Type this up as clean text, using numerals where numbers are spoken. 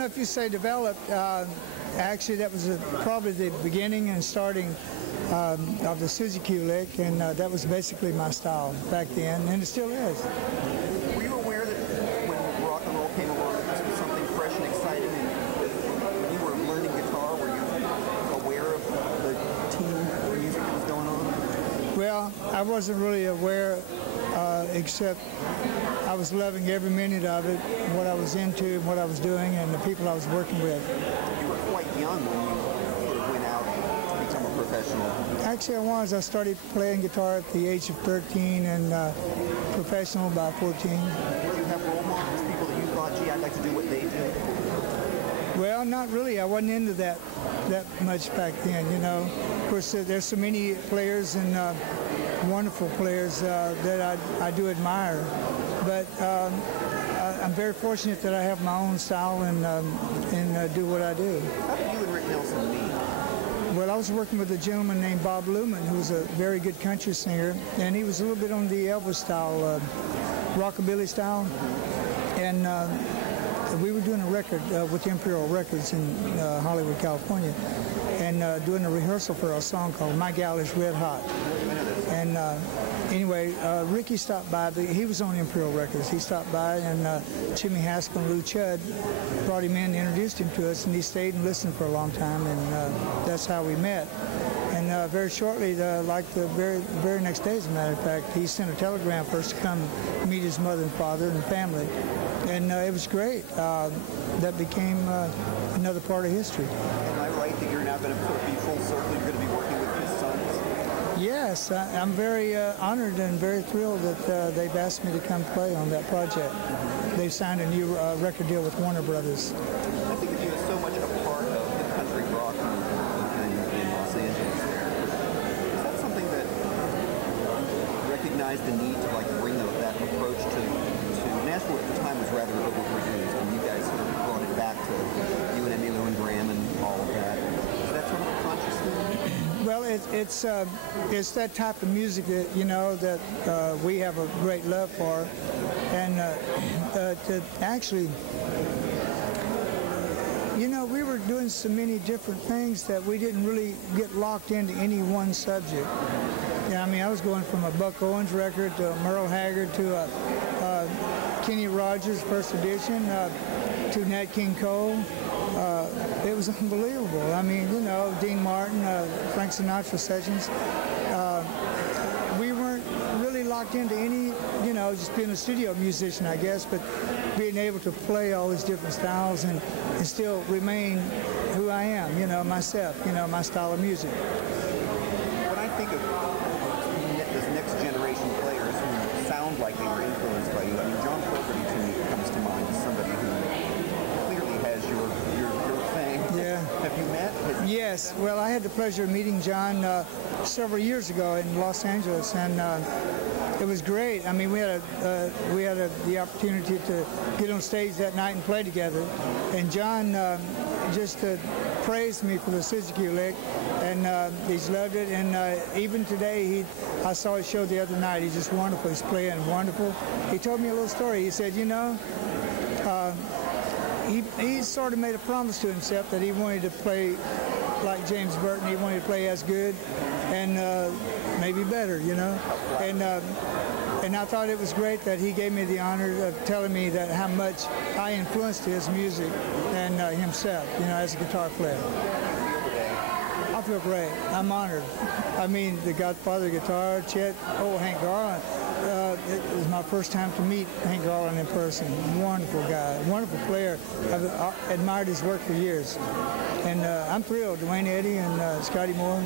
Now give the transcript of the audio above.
know if you say developed. Actually, that was probably the beginning and starting of the Suzuki lick, and that was basically my style back then, and it still is. Were you aware that when rock and roll came along, that this was something fresh and exciting, and when you were learning guitar, were you aware of the teen music that was going on? Well, I wasn't really aware, except I was loving every minute of it, what I was into, what I was doing, and the people I was working with. You were quite young when you sort of went out to become a professional. Actually, I was. I started playing guitar at the age of 13 and professional by 14. Did you have role models, people that you thought, gee, I'd like to do what they do? Well, not really. I wasn't into that much back then, you know. Of course, there's so many players and wonderful players that I do admire. But I'm very fortunate that I have my own style and do what I do. How did you and Rick Nelson meet? Well, I was working with a gentleman named Bob Luman, who was a very good country singer, and he was a little bit on the Elvis style, rockabilly style. And we were doing a record with Imperial Records in Hollywood, California, and doing a rehearsal for a song called My Gal Is Red Hot. And anyway, Ricky stopped by. He was on Imperial Records. He stopped by, and Jimmy Haskell and Lou Chudd brought him in and introduced him to us, and he stayed and listened for a long time, and that's how we met. And very shortly, like the very next day, as a matter of fact, he sent a telegram for us to come meet his mother and father and family. And it was great. That became another part of history. Am I right that you're now going to sort of be full circle? You're going to be working with his sons? Yes, I'm very honored and very thrilled that they've asked me to come play on that project. They've signed a new record deal with Warner Brothers. I think of you as so much a part of the country rock in Los Angeles there. Is that something that recognized the need to like bring that approach to Nashville at the time was rather overproduced, and you guys sort of brought it back to you and Emmylou and Graham and all of that. Is that sort of a conscious thing? Well, it's that type of music that, you know, that we have a great love for, and to actually, you know, we were doing so many different things that we didn't really get locked into any one subject. Yeah, I mean, I was going from a Buck Owens record to a Merle Haggard to a Kenny Rogers first edition to Nat King Cole. It was unbelievable. I mean, you know, Dean Martin, Frank Sinatra sessions. We weren't really locked into any, you know, just being a studio musician, I guess, but being able to play all these different styles and still remain who I am, you know, myself, you know, my style of music. When I think of this next generation players who sound like they were influenced by you, I mean, John Fogerty to me comes to mind as somebody who clearly has your thing. Yeah. Have you met? Yes. Well, I had the pleasure of meeting John several years ago in Los Angeles, and it was great. I mean, we had the opportunity to get on stage that night and play together, and John just praised me for the Suzuki lick, and he's loved it. And even today, I saw his show the other night. He's just wonderful. He's playing wonderful. He told me a little story. He said, you know, he sort of made a promise to himself that he wanted to play like James Burton. He wanted to play as good and maybe better, you know. And I thought it was great that he gave me the honor of telling me that how much I influenced his music and himself, you know, as a guitar player. I feel great. I'm honored. I mean, the Godfather guitar, Chet, Hank Garland. It was my first time to meet Hank Garland in person. Wonderful guy, wonderful player. I've admired his work for years. And I'm thrilled. Dwayne Eddy and Scotty Moore.